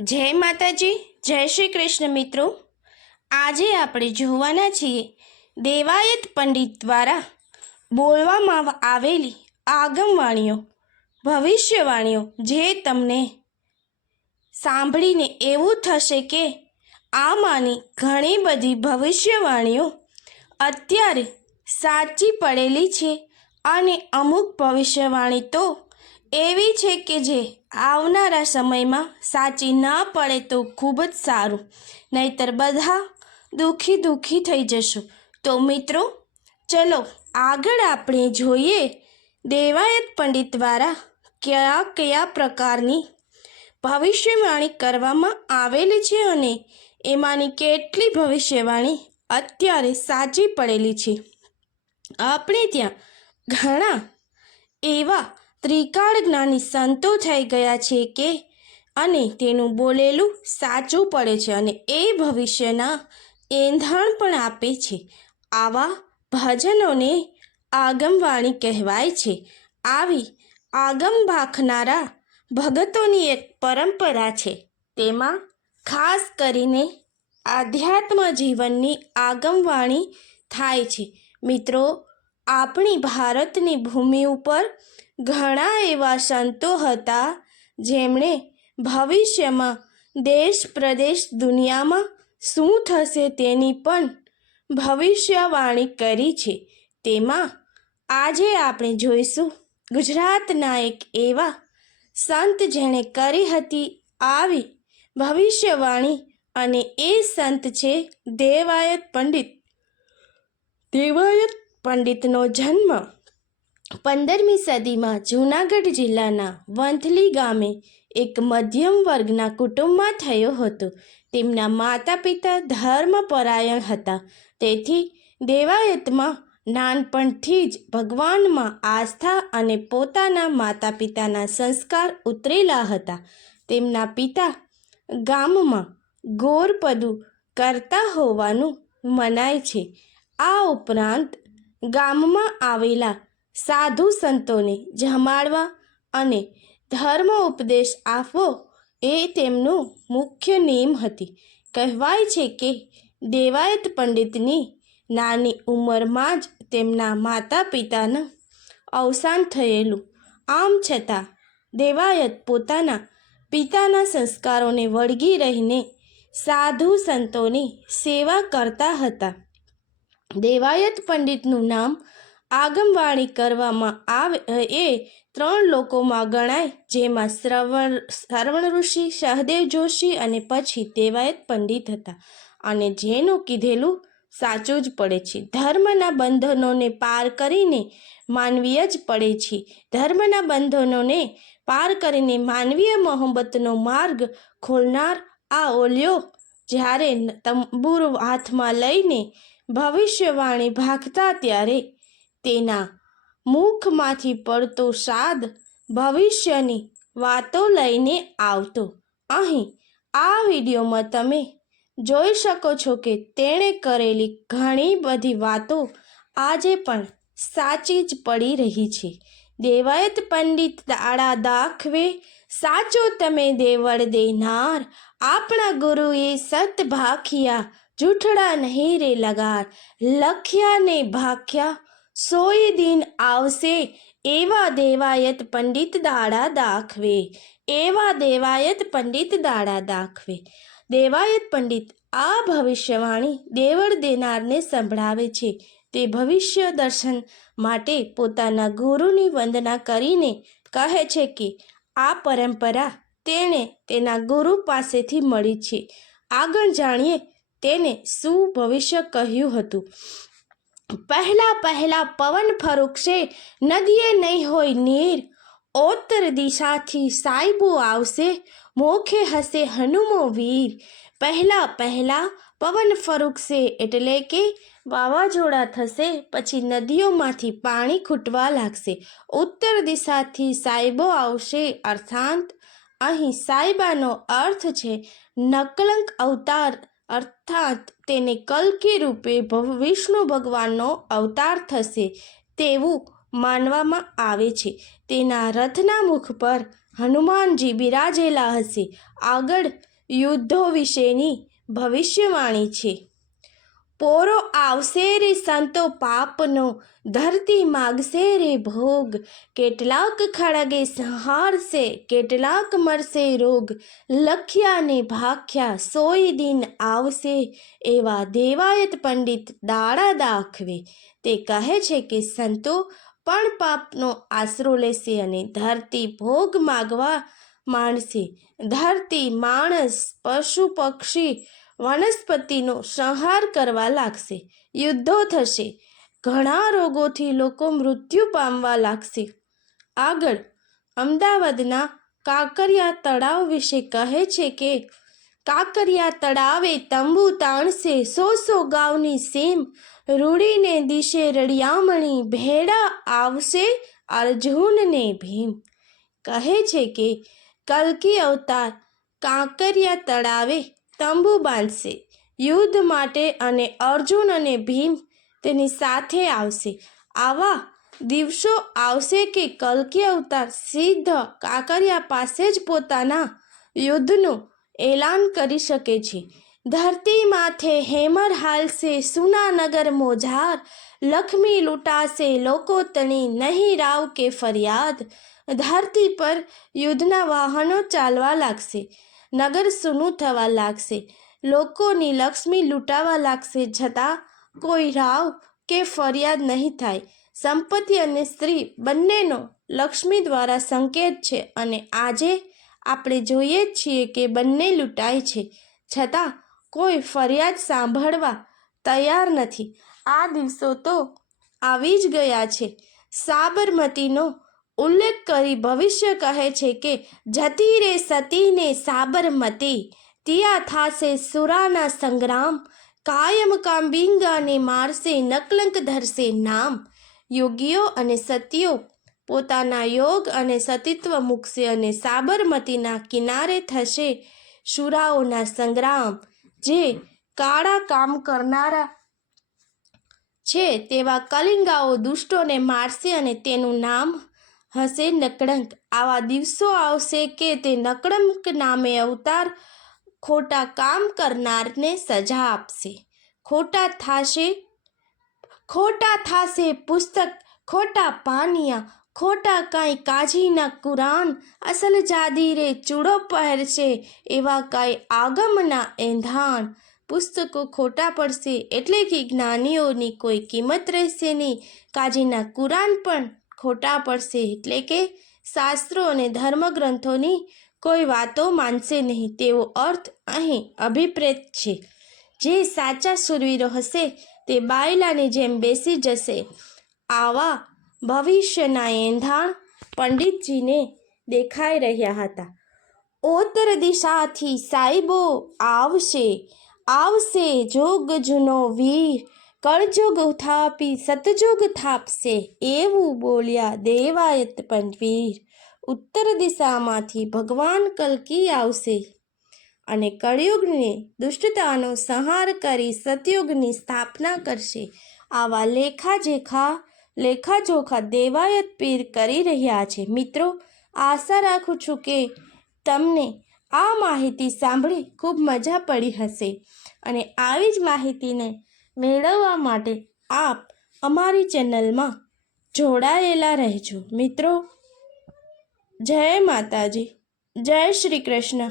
જય માતાજી, જય શ્રી કૃષ્ણ મિત્રો. આજે આપણે જોવાના છીએ દેવાયત પંડિત દ્વારા બોલવામાં આવેલી આગમવાણીઓ, ભવિષ્યવાણીઓ જે તમને સાંભળીને એવું થશે કે આમાંની ઘણી બધી ભવિષ્યવાણીઓ અત્યારે સાચી પડેલી છે અને અમુક ભવિષ્યવાણી તો એવી છે કે જે આવનારા સમયમાં સાચી ન પડે તો ખૂબ જ સારું. નહીતર બધા દુઃખી દુઃખી થઈ જશું. તો મિત્રો, ચલો આગળ આપણે જોઈએ દેવાયત પંડિત દ્વારા કયા કયા પ્રકારની ભવિષ્યવાણી કરવામાં આવેલી છે અને એમાંની કેટલી ભવિષ્યવાણી અત્યારે સાચી પડેલી છે. આપણે ત્યાં ઘણા એવા ત્રિકાળ જ્ઞાની સંતો થઈ ગયા છે કે અને તેનું બોલેલું સાચું પડે છે અને એ ભવિષ્યના એંધાણ પણ આપે છે. આવા ભજનોને આગમવાણી કહેવાય છે. આવી આગમ ભાખનારા ભગતોની એક પરંપરા છે. તેમાં ખાસ કરીને આધ્યાત્મ જીવનની આગમવાણી થાય છે. મિત્રો, આપણી ભારતની ભૂમિ ઉપર ઘણા એવા સંતો હતા જેમણે ભવિષ્યમાં દેશ પ્રદેશ દુનિયામાં શું થશે તેની પણ ભવિષ્યવાણી કરી છે. તેમાં આજે આપણે જોઈશું ગુજરાતના એક એવા સંત જેણે કરી હતી આવી ભવિષ્યવાણી અને એ સંત છે દેવાયત પંડિત. દેવાયત પંડિતનો જન્મ પંદરમી સદીમાં જૂનાગઢ જિલ્લાના વંથલી ગામે એક મધ્યમ વર્ગના કુટુંબમાં થયો હતો. તેમના માતા પિતા ધર્મપરાયણ હતા. તેથી દેવાયતમાં નાનપણથી જ ભગવાનમાં આસ્થા અને પોતાના માતા પિતાના સંસ્કાર ઉતરેલા હતા. તેમના પિતા ગામમાં ગોરપદું કરતા હોવાનું મનાય છે. આ ઉપરાંત ગામમાં આવેલા સાધુ સંતોને જમાડવા અને ધર્મ ઉપદેશ આપવો એ તેમનું મુખ્ય નેમ હતી. કહેવાય છે કે દેવાયત પંડિતની નાની ઉંમરમાં જ તેમના માતા પિતાનું અવસાન થયેલું. આમ છતાં, દેવાયત પોતાના પિતાના સંસ્કારોને વળગી રહીને સાધુ સંતોની સેવા કરતા હતા. દેવાયત પંડિતનું નામ આગમવાણી કરવામાં આવે એ ત્રણ લોકોમાં ગણાય, જેમાં શ્રવણ શ્રવણ ઋષિ સહદેવ જોશી અને પછી દેવાયત પંડિત હતા. અને જેનું કીધેલું સાચું જ પડે છે. ધર્મના બંધનોને પાર કરીને માનવીય જ પડે છે. ધર્મના બંધનોને પાર કરીને માનવીય મોહબ્બતનો માર્ગ ખોલનાર આ ઓલિયો જ્યારે તંબુર હાથમાં લઈને ભવિષ્યવાણી ભાગતા ત્યારે તેના મુખમાંથી પડતો સાદ ભવિષ્યની વાતો લઈને આવતો. અહીં આ વિડીયોમાં તમે જોઈ શકો છો કે તેણે કરેલી ઘણી બધી વાતો આજે પણ સાચી જ પડી રહી છે. દેવાયત પંડિત દાડા દાખવે, સાચો તમે દેવળ દેનાર, આપણા ગુરુએ સત ભાખ્યા, જૂઠડા નહીં રે લગાર, લખ્યા ને ભાખ્યા સોય દિન આવશે, એવા દેવાયત પંડિત દાડા દાખવે, એવા દેવાયત પંડિત દાડા દાખવે. દેવાયત પંડિત આ ભવિષ્યવાણી દેવળ દેનારને સંભળાવે છે. તે ભવિષ્ય દર્શન માટે પોતાના ગુરુની વંદના કરીને કહે છે કે, આ પરંપરા તેણે તેના ગુરુ પાસેથી મળી છે. આગળ જાણીએ તેને શું ભવિષ્ય કહ્યું હતું. પહેલા પહેલા પવન ફરુકશે નદીએ નહીં હોય નીર. ઓત્તર દિશાથી સાયબો આવશે, મોખે હશે હનુમો વીર. પહેલા પહેલા પવન ફરુકશે એટલે કે વાવાઝોડા થશે, પછી નદીઓમાંથી પાણી ખૂટવા લાગશે. ઉત્તર દિશાથી સાયબો આવશે, અર્થાંત અહીં સાયબાનો અર્થ છે નકલંક અવતાર અર્થાત તેને કલ્કી રૂપે વિષ્ણુ ભગવાનનો અવતાર થશે તેવું માનવામાં આવે છે. તેના રથના મુખ પર હનુમાનજી બિરાજેલા હશે. આગળ યુદ્ધો વિશેની ભવિષ્યવાણી છે. પોરો આવશે રે સંતો પાપનો, ધરતી માગશે રે ભોગ. કેટલાક ખડગે સંહારશે, કેટલાક મરશે રોગ. લખ્યા ને ભાખ્યા સોય દિન આવશે, એવા દેવાયત પંડિત દાડા દાખવે. તે કહે છે કે સંતો પણ પાપનો આશરો લેશે અને ધરતી ભોગ માગવા માંડશે. ધરતી માણસ, પશુ પક્ષી વનસ્પતિનો સંહાર કરવા લાગશે. યુદ્ધો થશે. ઘણા રોગોથી લોકો મૃત્યુ પામવા લાગશે. આગળ, અમદાવાદના કાંકરિયા તળાવ વિશે કહે છે કે, કાંકરિયા તળાવે તંબુ તાણશે. સો સો ગાવની સેમ રૂડીને દિશે રળિયામણી. ભેડા આવશે અર્જુનને ભીમ. કહે છે કે, કલકી અવતાર કાંકરિયા તળાવે તંબુ બાંધશે. યુદ્ધ માટે અને અર્જુન અને ભીમ તેની સાથે આવશે. આવા દિવસો આવશે કે કલ્કી અવતાર સિદ્ધ કાંકરિયા પાસે જ પોતાના યુદ્ધનું એલાન કરી શકે છે. ધરતી માથે હેમર હાલશે, સુનાનગર મોજાર લક્ષ્મી લૂંટાશે, લોકો તણી નહીં રાવ કે ફરિયાદ. ધરતી પર યુદ્ધના વાહનો ચાલવા લાગશે. નગર સૂનું થવા લાગશે. લોકોની લક્ષ્મી લૂંટાવા લાગશે છતાં કોઈ રાવ કે ફરિયાદ નહીં થાય. સંપત્તિ અને સ્ત્રી બંનેનો લક્ષ્મી દ્વારા સંકેત છે અને આજે આપણે જોઈએ છીએ કે બંને લૂંટાય છે. છતાં કોઈ ફરિયાદ સાંભળવા તૈયાર નથી. આ દિવસો તો આવી જ ગયા છે. સાબરમતીનો ઉલ્લેખ કરી ભવિષ્ય કહે છે કે જતી રે સતીને સાબરમતી, ત્યાં થાશે સુરાના સંગ્રામ, કાયમ કાંબિંગાને મારશે, નકલંક ધરશે નામ. યોગીઓ અને સતીઓ પોતાના યોગ અને સતીત્વ મૂકશે અને સાબરમતીના કિનારે થશે શુરાઓના સંગ્રામ. જે કાળા કામ કરનારા છે, તેવા કલિંગાઓ દુષ્ટોને મારશે અને તેનું નામ હશે નકળંક. આવા દિવસો આવશે કે તે નકળંક નામે અવતાર ખોટા કામ કરનારને સજા આપશે. ખોટા થાશે ખોટા થાશે પુસ્તક, ખોટા પાનિયા, ખોટા કાંઈ કાજીના કુરાન, અસલ જાદી રે ચૂડો પહેરશે એવા કાંઈ આગમના એંધાણ. પુસ્તકો ખોટા પડશે એટલે કે જ્ઞાનીઓની કોઈ કિંમત રહેશે નહીં. કાજીના કુરાન પણ ખોટા પડશે એટલે કે શાસ્ત્રો અને ધર્મગ્રંથોની કોઈ વાતો માનશે નહીં. તેવો અર્થ અહીં અભિપ્રેત છે. જે સાચા સુરવીરો હશે તે બાયલાની જેમ બેસી જશે. આવા ભવિષ્યના એંધાણ પંડિતજીને દેખાઈ રહ્યા હતા. ઉત્તર દિશાથી સાહેબો આવશે આવશે જોગ જૂનો વીર કળજુગ થાપી સતજુગ થાપશે એવું બોલ્યા દેવાયત પંચવીર ઉત્તર દિશામાંથી ભગવાન કલકી આવશે અને કળયુગને દુષ્ટતાનો સંહાર કરી સતયુગની સ્થાપના કરશે. આવા લેખાજેખા, લેખાજોખા દેવાયત પીર કરી રહ્યા છે. મિત્રો, આશા રાખું છું કે તમને આ માહિતી સાંભળી ખૂબ મજા પડી હશે અને આવી જ માહિતીને મેળવવા માટે આપ અમારી ચેનલમાં જોડાયેલા રહેજો. મિત્રો જય માતાજી. જય શ્રી કૃષ્ણ.